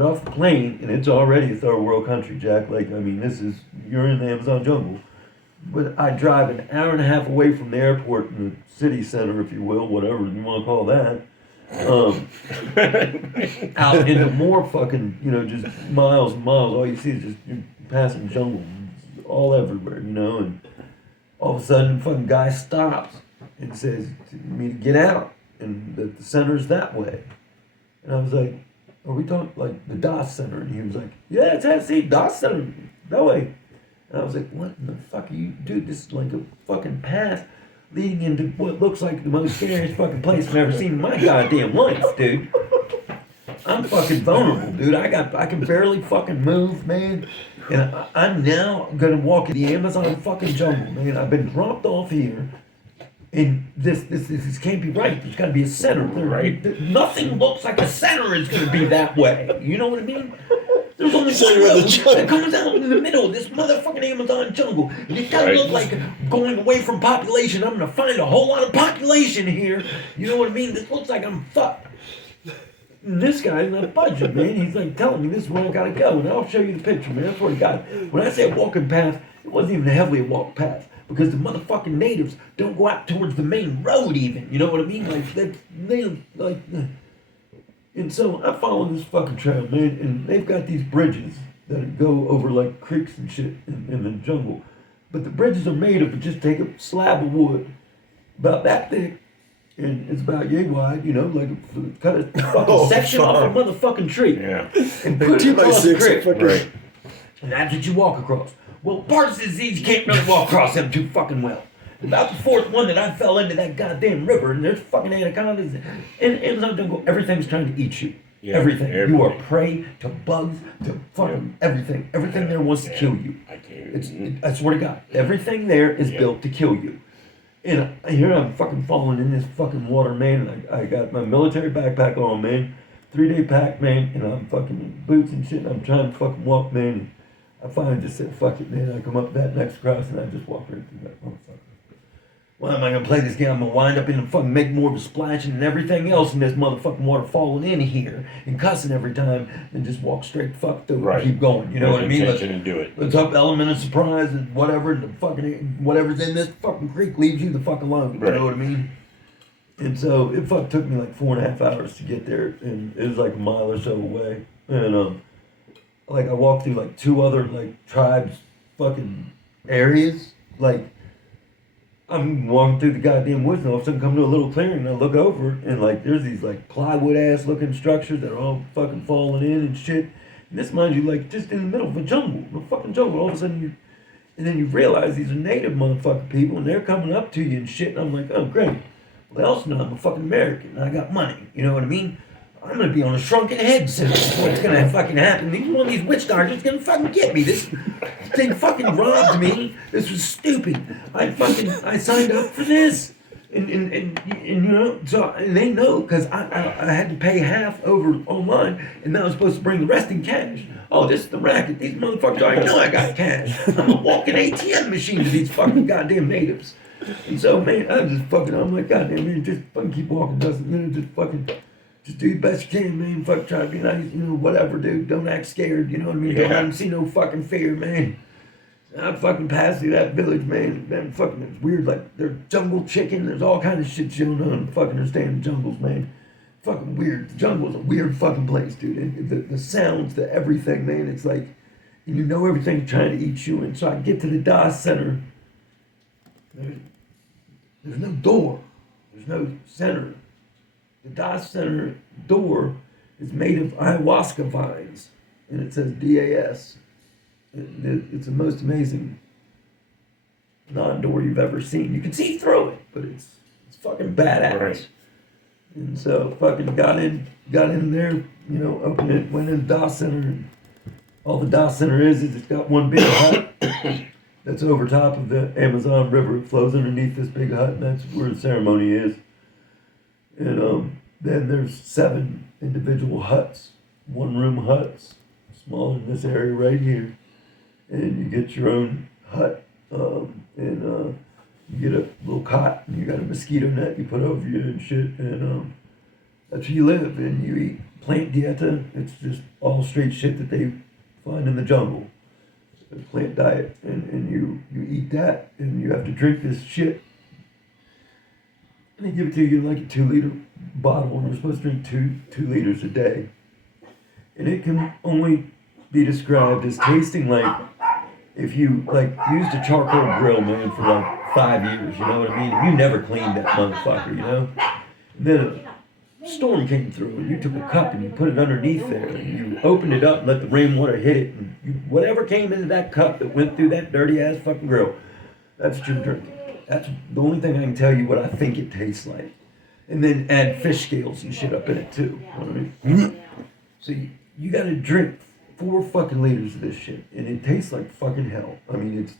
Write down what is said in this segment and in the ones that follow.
get off the plane, and it's already a third world country, Jack. Like, I mean, you're in the Amazon jungle. But I drive an hour and a half away from the airport in the city center, if you will, whatever you want to call that. Out into more fucking, just miles and miles. All you see is just you're passing jungle all everywhere, and all of a sudden, the fucking guy stops and says to me to get out, and that the center's that way. And I was like, are we talking like the DOS Center? And he was like, yeah, it's Tennessee, DOS Center, that way. And I was like, what in the fuck are you, dude? This is like a fucking path leading into what looks like the most scariest fucking place I've ever seen in my goddamn life, dude. I'm fucking vulnerable, dude. I can barely fucking move, man. And I'm now gonna walk in the Amazon fucking jungle, man. I've been dropped off here. And this can't be right. There's got to be a center. Right. Nothing looks like a center is going to be that way. You know what I mean? There's only one road that comes out in the middle of this motherfucking Amazon jungle. And it doesn't look like going away from population. I'm going to find a whole lot of population here. You know what I mean? This looks like I'm fucked. And this guy's not budging, man. He's like telling me this is where I got to go. And I'll show you the picture, man. I swear to God. When I say a walking path, it wasn't even a heavily walked path. Because the motherfucking natives don't go out towards the main road even. You know what I mean? And so I follow this fucking trail, man, and they've got these bridges that go over like creeks and shit in the jungle. But the bridges are made of just take a slab of wood about that thick, and it's about yay wide, cut a fucking section off a motherfucking tree. Yeah. And put it across the creek. Right. And that's what you walk across. Well, Parkinson's disease, you can't really walk across them too fucking well. About the fourth one that I fell into that goddamn river, and there's fucking anacondas, and Amazon jungle, everything's trying to eat you. Yeah, everything. You are prey to bugs, to fucking everything. Everything there wants to kill you. I swear to God, everything there is built to kill you. And here I'm fucking falling in this fucking water, man, and I got my military backpack on, man. 3-day pack, man, and I'm fucking in boots and shit, and I'm trying to fucking walk, man. And I finally just said, fuck it, man. I come up that next cross and I just walk right through that motherfucker. Why am I gonna play this game? I'm gonna wind up in and fucking make more of a splashing and everything else in this motherfucking water falling in here and cussing every time and just walk straight fuck through and keep going. You know what I mean? Let's up element of surprise and whatever, and the fucking whatever's in this fucking creek leaves you the fuck alone. You know what I mean? And so it took me like 4.5 hours to get there, and it was like a mile or so away. And I walked through like 2 other like tribes fucking areas. Like I'm walking through the goddamn woods, and all of a sudden come to a little clearing, and I look over, and like there's these like plywood ass looking structures that are all fucking falling in and shit. And this mind you, like just in the middle of a jungle, a fucking jungle. All of a sudden and then you realize these are native motherfucking people, and they're coming up to you and shit. And I'm like, oh great. Well, they also know I'm a fucking American, and I got money. You know what I mean? I'm gonna be on a shrunken head soon. What's gonna fucking happen? One of these witch doctors gonna fucking get me. This thing fucking robbed me. This was stupid. I signed up for this. And so they know because I had to pay half over online, and now I'm supposed to bring the rest in cash. Oh, this is the racket. These motherfuckers already know I got cash. I'm a walking ATM machine to these fucking goddamn natives. And so, man, I'm like, goddamn, man, just fucking keep walking, Dustin. Just do your best you can, man. Fuck, try to be nice, whatever, dude. Don't act scared, you know what I mean? Don't let them see no fucking fear, man. I fucking passed through that village, man. Man, fucking, it's weird. Like, there's jungle chicken. There's all kind of shit you don't know and fucking understand the jungles, man. Fucking weird. The jungle's a weird fucking place, dude. And the sounds, the everything, man. It's like, and everything's trying to eat you. And so I get to the DOS Center. There's no door. There's no center. The DOS Center door is made of ayahuasca vines, and it says DAS. It's the most amazing non-door you've ever seen. You can see through it, but it's fucking badass. Right. And so fucking got in there, opened it, went in the DOS Center, and all the DOS Center is it's got one big hut that's over top of the Amazon River. It flows underneath this big hut, and that's where the ceremony is. And then there's 7 individual huts, 1-room huts, smaller than this area right here. And you get your own hut, and you get a little cot, and you got a mosquito net you put over you and shit, and that's where you live, and you eat plant dieta. It's just all straight shit that they find in the jungle. A plant diet, and you eat that, and you have to drink this shit. And they give it to you in like a 2 liter bottle, and you're supposed to drink two liters a day. And it can only be described as tasting like if you like used a charcoal grill, man, for like 5 years. You know what I mean? You never cleaned that motherfucker, you know. And then a storm came through, and you took a cup and you put it underneath there, and you opened it up and let the rainwater hit it, and whatever came into that cup that went through that dirty ass fucking grill, that's what you're drinking. That's the only thing I can tell you what I think it tastes like. And then add fish scales and shit up in it too. You know what I mean? So you gotta drink 4 fucking liters of this shit, and it tastes like fucking hell. I mean, it's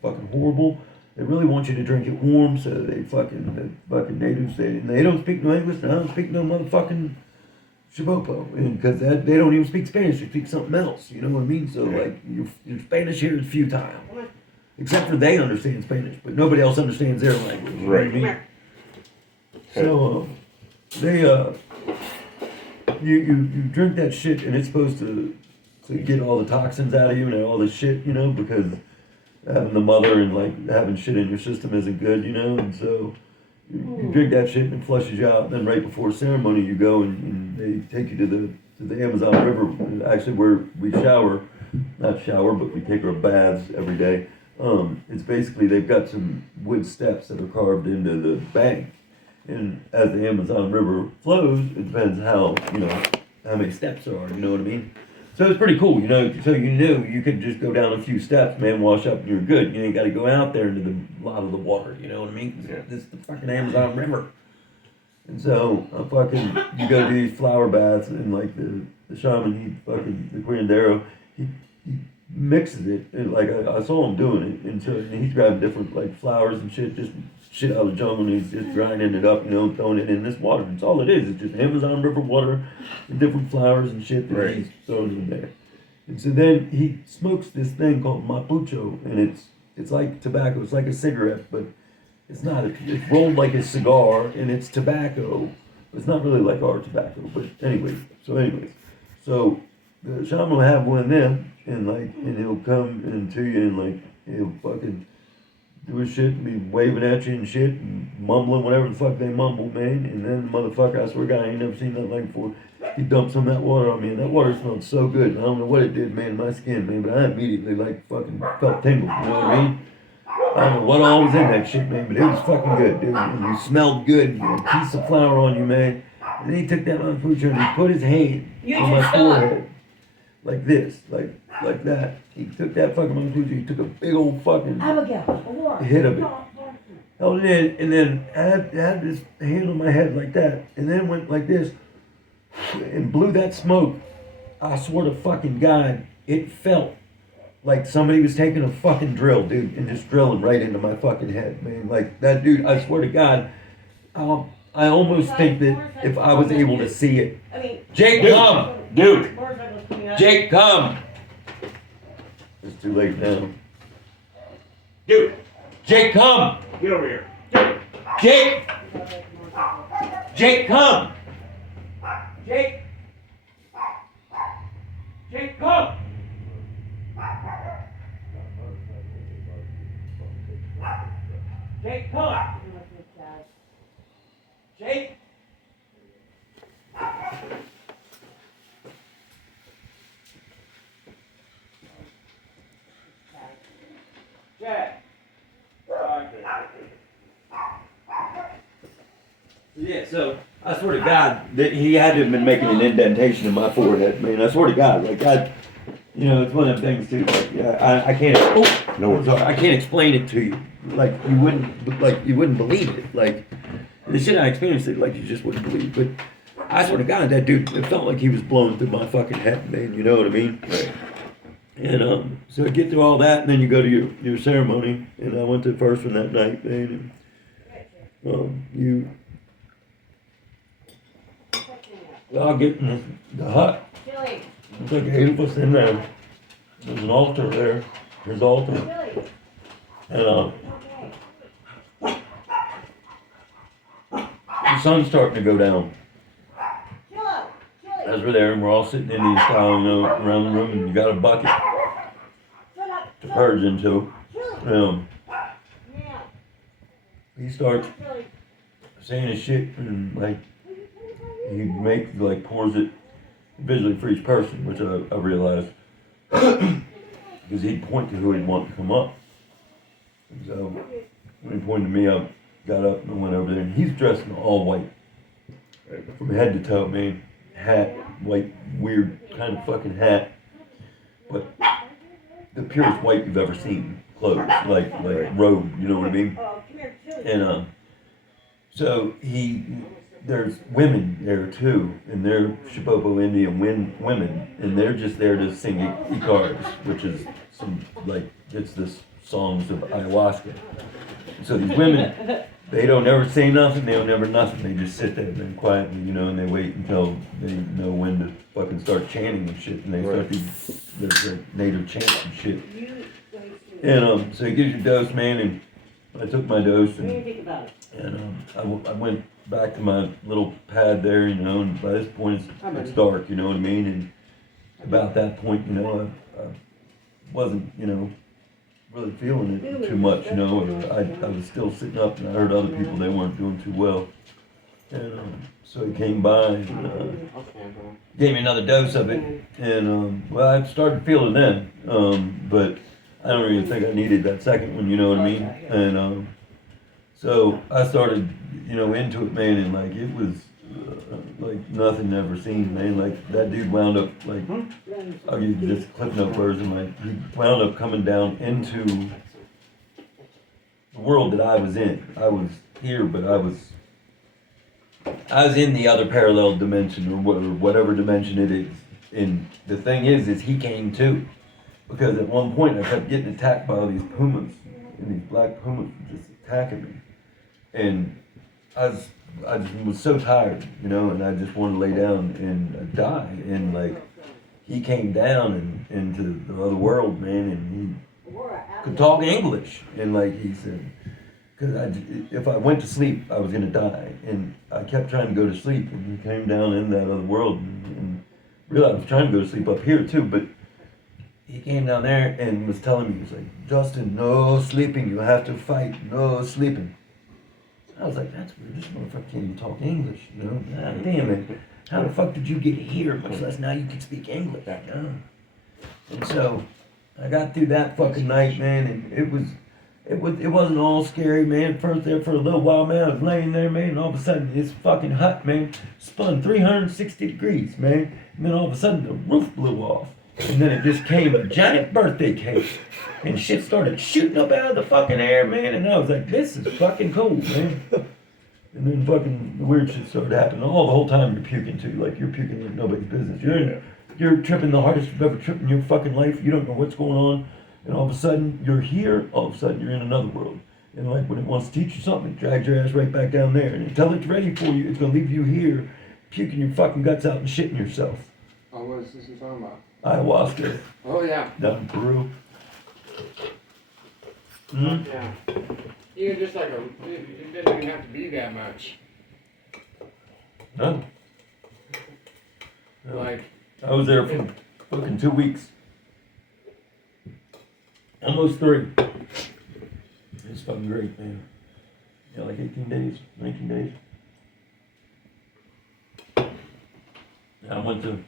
fucking horrible. They really want you to drink it warm, so the fucking natives, they don't speak no English, and I don't speak no motherfucking Shibopo, because they don't even speak Spanish, they speak something else, you know what I mean? So, like, your Spanish here is futile. Except for they understand Spanish, but nobody else understands their language, you know what I mean? So, you drink that shit, and it's supposed to get all the toxins out of you and all this shit, you know, because having the mother and like having shit in your system isn't good, you know, and so you drink that shit and it flushes you out. And then right before ceremony, you go and they take you to the Amazon River, actually where we not shower, but we take our baths every day. It's basically they've got some wood steps that are carved into the bank, and as the Amazon River flows, it depends how many steps there are. You know what I mean? So it's pretty cool, you know. So you knew you could just go down a few steps, man, wash up, and you're good. You ain't got to go out there into a lot of the water. You know what I mean? Yeah. This is the fucking Amazon River. And so you go to these flower baths, and like the shaman, the curandero, he mixes it. And like I saw him doing it, and so he's grabbing different like flowers and shit, just shit out of the jungle, and he's just grinding it up, you know, throwing it in this water. It's all it is. It's just Amazon River water and different flowers and shit that he's throwing in there. And so then he smokes this thing called mapucho, and it's like tobacco. It's like a cigarette, but it's not. It's rolled like a cigar, and it's tobacco. It's not really like our tobacco, but anyways. So the shaman will have one of them, and he'll come into you, and like he'll fucking do his shit and be waving at you and shit and mumbling whatever the fuck they mumble, man. And then the motherfucker, I swear to God, I ain't never seen nothing like before. He dumped some of that water on me, and that water smelled so good. I don't know what it did, man, to my skin, man, but I immediately like fucking felt tingles, you know what I mean? I don't know what all was in that shit, man, but it was fucking good, dude. And you smelled good, you had a piece of flour on you, man. And then he took that mapucho and he put his hand on my forehead. Like this, like that. He took that fucking mapucho, he took a big old fucking hit of it. Held it in, and then had his hand on my head like that, and then went like this, and blew that smoke. I swear to fucking God, it felt like somebody was taking a fucking drill, dude, and just drilling right into my fucking head, man. Like that dude, I swear to God, I almost think that if I was able to see it. Jake, come! Dude! Jake, come! It's too late now. Dude! Jake, come! Get over here. Jake! Jake, come! Jake! Jake, come! Jake, come! Jake! Jack! Yeah, so I swear to God that he had to have been making an indentation in my forehead, man. I swear to God, like it's one of them things too. Like I can't. Oh no, sorry, I can't explain it to you. Like you wouldn't believe it. Like the shit I experienced, it like you just wouldn't believe. But I swear to God, that dude, it felt like he was blowing through my fucking head, man. You know what I mean? Right. And so I get through all that, and then you go to your ceremony, and I went to the first one that night, man. And, I'll get in the hut. It's like 8 of us in there. There's an altar there. There's an altar. And the sun's starting to go down. And as we're there and we're all sitting Indian style, you know, around the room, and you got a bucket to purge into. He starts saying his shit, and like he pours it visually for each person, which I realized because he'd point to who he'd want to come up. And so when he pointed to me, I got up and went over there, and he's dressed in all white, from head to toe, man. Hat, white, weird kind of fucking hat, but the purest white you've ever seen. Clothes, like robe, you know what I mean? And so there's women there too, and they're Shipopo Indian women, and they're just there to sing Icars, which is it's this songs of ayahuasca. So these women, they don't ever say nothing, they don't ever nothing, they just sit there and quietly, you know, and they wait until they know when to fucking start chanting and shit, and they start their native chants and shit. And so he gives you a dose, man, and I took my dose, and I went back to my little pad there, you know, and by this point it's dark, you know what I mean, and about that point, you know, I wasn't, you know, really feeling it too much, you know, or I was still sitting up, and I heard other people, they weren't doing too well, and so he came by and gave me another dose of it, and well, I started feeling then, but I don't even think I needed that second one, you know what I mean? And so I started, you know, into it, man, and like it was like nothing ever seen, man. Like that dude wound up, like, I'll give you this clip note version, like he wound up coming down into the world that I was in. I was here, but I was in the other parallel dimension, or whatever dimension it is. And the thing is he came too. Because at one point I kept getting attacked by all these pumas, and these black pumas were just attacking me. And I just was so tired, you know, and I just wanted to lay down and die. And like, he came down and into the other world, man, and he could talk English. And like he said, because if I went to sleep, I was gonna die. And I kept trying to go to sleep, and he came down in that other world, and realized I was trying to go to sleep up here too, but he came down there and was telling me, he was like, Justin, no sleeping, you have to fight, no sleeping. I was like, that's weird, this motherfucker can't even talk English, you know? God damn it, how the fuck did you get here, much less now you can speak English, you know? And so, I got through that fucking night, man, and it wasn't all scary, man. First there for a little while, man, I was laying there, man, and all of a sudden this fucking hut, man, spun 360 degrees, man, and then all of a sudden the roof blew off. And then it just came a giant birthday cake. And shit started shooting up out of the fucking air, man. And I was like, this is fucking cool, man. And then fucking the weird shit started happening. All the whole time you're puking too. Like you're puking like nobody's business. You're tripping the hardest you've ever tripped in your fucking life. You don't know what's going on. And all of a sudden you're here. All of a sudden you're in another world. And like when it wants to teach you something, it drags your ass right back down there. And until it's ready for you, it's gonna leave you here, puking your fucking guts out and shitting yourself. Oh, what is this you're talking about? Ayahuasca. Oh, yeah. Down in Peru. Mm-hmm. Yeah. Even just like it doesn't even have to be that much. No. Like, I was there for fucking 2 weeks. Almost 3. It's fucking great, man. Yeah, like 18 days, 19 days. I went to,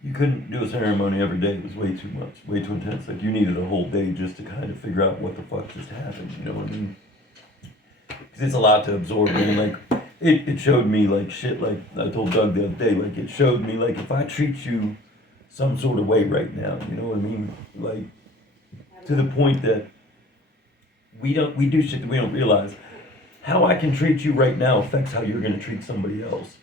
you couldn't do a ceremony every day. It was way too much, way too intense. Like you needed a whole day just to kind of figure out what the fuck just happened. You know what I mean? Because it's a lot to absorb. And like, it showed me like shit. Like I told Doug the other day, like it showed me like if I treat you some sort of way right now, you know what I mean? Like to the point that we do shit that we don't realize. How I can treat you right now affects how you're gonna treat somebody else.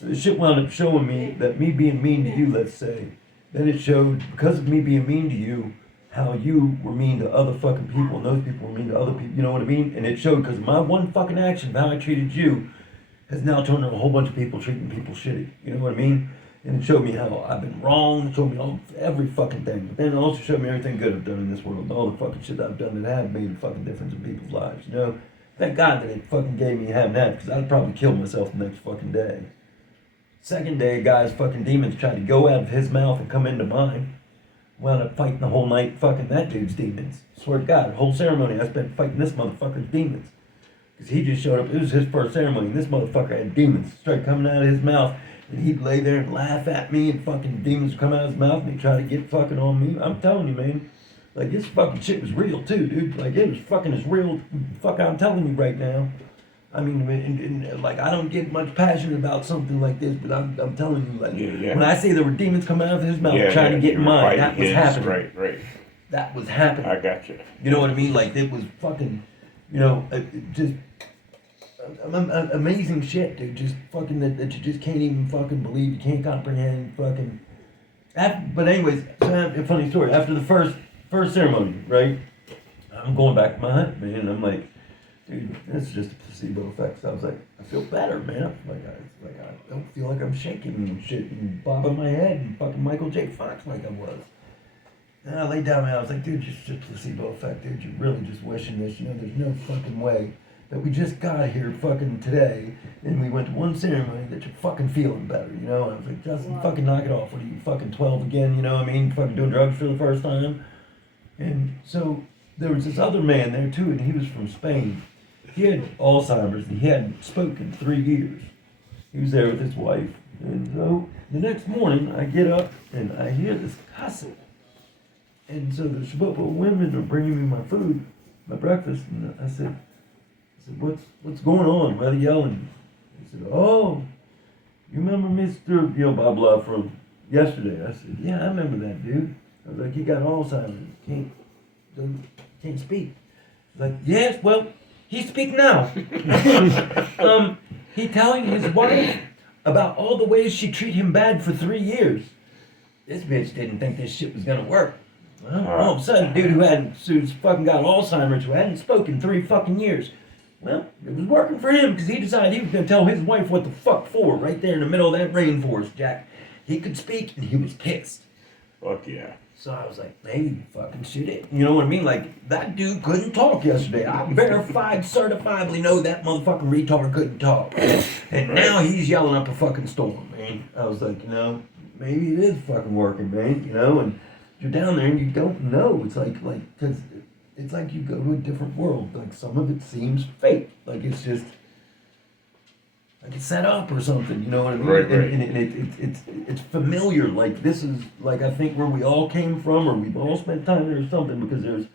So this shit wound up showing me that me being mean to you, let's say, then it showed, because of me being mean to you, how you were mean to other fucking people, and those people were mean to other people, you know what I mean? And it showed, because my one fucking action of how I treated you has now turned into a whole bunch of people treating people shitty, you know what I mean? And it showed me how I've been wrong, it showed me every fucking thing, but then it also showed me everything good I've done in this world, all the fucking shit I've done that have made a fucking difference in people's lives, you know? Thank God that it fucking gave me having that, because I'd probably kill myself the next fucking day. Second day, a guy's fucking demons tried to go out of his mouth and come into mine. Wound up fighting the whole night fucking that dude's demons. Swear to God, whole ceremony I spent fighting this motherfucker's demons. Because he just showed up, it was his first ceremony, and this motherfucker had demons. Started coming out of his mouth, and he'd lay there and laugh at me, and fucking demons would come out of his mouth, and he'd try to get fucking on me. I'm telling you, man, like this fucking shit was real too, dude. Like it was fucking as real, fuck I'm telling you right now. I mean, like I don't get much passionate about something like this, but I'm telling you, like when I say there were demons coming out of his mouth trying to get in mine, that was happening. Right. That was happening. I got you. You know what I mean? Like it was fucking, just amazing shit, dude. Just fucking that you just can't even fucking believe, you can't comprehend, fucking. But anyways, so a funny story. After the first ceremony, right? I'm going back to my hut, man. And I'm like, dude, that's just a placebo effect. So I was like, I feel better, man. I don't feel like I'm shaking and shit and bobbing my head and fucking Michael J. Fox like I was. And I laid down and I was like, dude, just a placebo effect, dude. You're really just wishing this. There's no fucking way that we just got here fucking today and we went to one ceremony that you're fucking feeling better, And I was like, Justin, fucking knock it off. What are you, fucking 12 again, you know what I mean? Fucking doing drugs for the first time. And so there was this other man there too, and he was from Spain. He had Alzheimer's and he hadn't spoken in 3 years. He was there with his wife. And so the next morning I get up and I hear this cussing. And so the Shabopo women are bringing me my food, my breakfast, and I said, what's going on? Why are they yelling? He said, oh, you remember Mr. Blah blah from yesterday? I said, yeah, I remember that dude. I was like, he got Alzheimer's, can't speak. He's like, yes, well, he speak now. He telling his wife about all the ways she treated him bad for 3 years. This bitch didn't think this shit was gonna work. Well, all of a sudden, dude who's fucking got Alzheimer's, who hadn't spoken 3 fucking years. Well, it was working for him because he decided he was gonna tell his wife what the fuck for right there in the middle of that rainforest, Jack. He could speak and he was pissed. Fuck yeah. So I was like, maybe fucking shoot it. You know what I mean? Like, that dude couldn't talk yesterday. I verified, certifiably know that motherfucking retard couldn't talk. And now he's yelling up a fucking storm, man. I was like, maybe it is fucking working, man, and you're down there and you don't know. It's like, because it's like you go to a different world. Like, some of it seems fake. Like, it's just, like it's set up or something, you know what I mean? Right. And it's familiar. Like, this is, like, I think where we all came from, or we've all spent time there or something, because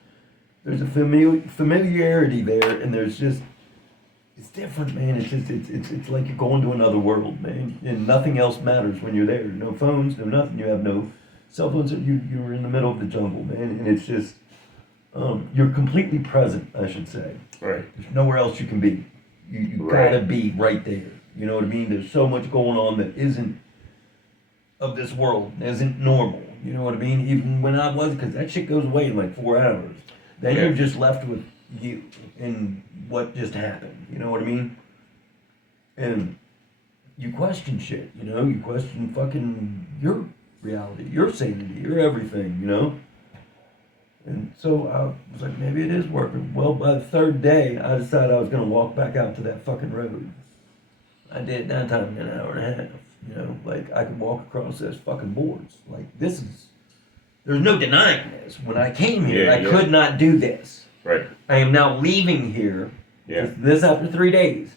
there's a familiarity there, and there's just, it's different, man. It's just, it's like you're going to another world, man. And nothing else matters when you're there. No phones, no nothing. You have no cell phones. You're in the middle of the jungle, man. And it's just, you're completely present, I should say. Right. There's nowhere else you can be. You gotta be right there. You know what I mean? There's so much going on that isn't of this world, isn't normal. You know what I mean? Even when I was, because that shit goes away in like 4 hours. Then you're just left with you and what just happened. You know what I mean? And you question shit, You question fucking your reality, your sanity, your everything, And so I was like, maybe it is working. Well, by the 3rd day, I decided I was going to walk back out to that fucking road. I did it that time in an hour and a half. Like I could walk across those fucking boards. Like there's no denying this. When I came here, I could not do this. Right. I am now leaving here. Yeah. This after 3 days.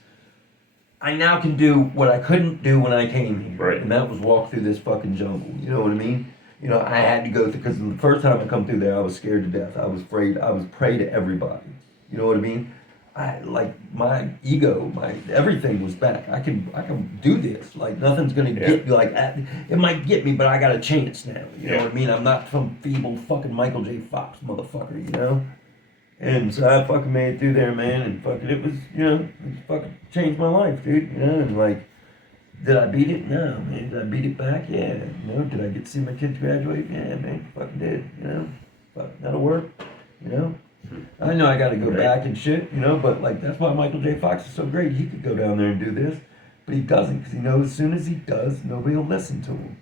I now can do what I couldn't do when I came here. Right. And that was walk through this fucking jungle. You know what I mean? I had to go through, because the first time I come through there, I was scared to death. I was afraid. I was prey to everybody. You know what I mean? My ego, everything was back. I can do this. Like, nothing's gonna get me. Like, it might get me, but I got a chance now. You know what I mean? I'm not some feeble fucking Michael J. Fox motherfucker, And so I fucking made it through there, man, and fucking it was, it fucking changed my life, dude. And like, did I beat it? No, man. Did I beat it back? Yeah. Did I get to see my kids graduate? Yeah, man. Fucking did. Fuck, that'll work. I know I got to go back and shit. But like that's why Michael J. Fox is so great. He could go down there and do this, but he doesn't, because he knows as soon as he does, nobody will listen to him.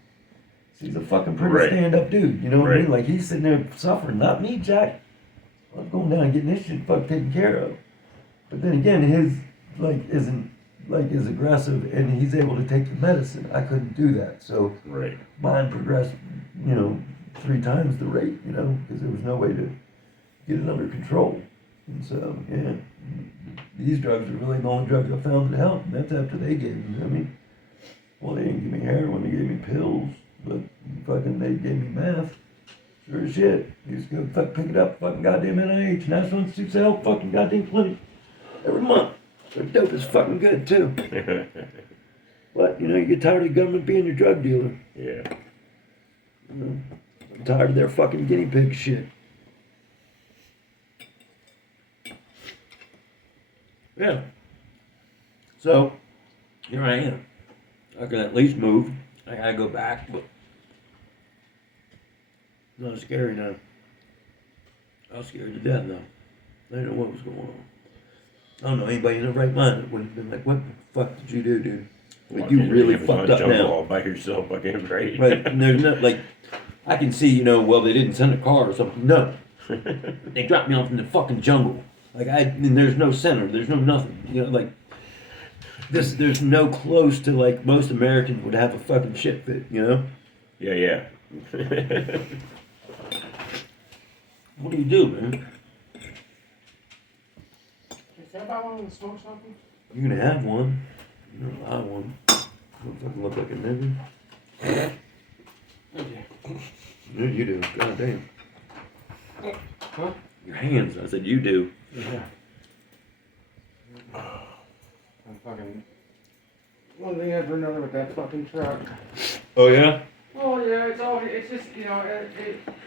So he's a fucking pretty stand-up dude. You know what I mean? Like he's sitting there suffering. Not me, Jack. I'm going down and getting this shit fucking taken care of. But then again, his like isn't like as aggressive, and he's able to take the medicine. I couldn't do that, so Right. mine progressed, 3 times the rate, because there was no way to get it under control. And so, yeah, these drugs are really the only drugs I found that help, and that's after they gave me. I mean, well, they didn't give me heroin, they gave me pills, but fucking they gave me meth. Sure as shit. You just go pick it up, fucking goddamn NIH, National Institutes of Health, fucking goddamn clinic, every month. Their dope is fucking good too. But, you get tired of the government being your drug dealer. Yeah. I'm tired of their fucking guinea pig shit. Yeah. So, here I am. I can at least move. I gotta go back, but not scary now. I was scared to death now. I didn't know what was going on. I don't know anybody in their right mind that wouldn't have been like, what the fuck did you do, dude? Like, you really fucked up now. All by yourself, fucking right. Right, and there's no, like, I can see, well, they didn't send a car or something. No. They dropped me off in the fucking jungle. Like, and there's no center, there's no nothing. Like, there's no close to, like, most Americans would have a fucking shit fit, Yeah, yeah. What do you do, man? Is that about one to smoke something? You're gonna have one. You're gonna buy one. Don't fucking look like a nigga. Okay. Yeah, you do. God damn. Huh? Your hands. I said you do. Yeah. I'm fucking. One thing after another with that fucking truck. Oh yeah? Oh yeah, it's just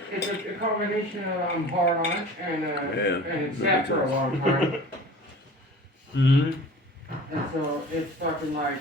it's a combination of I'm hard on it and it's sat for a long time. Mm-hmm. And so it's fucking like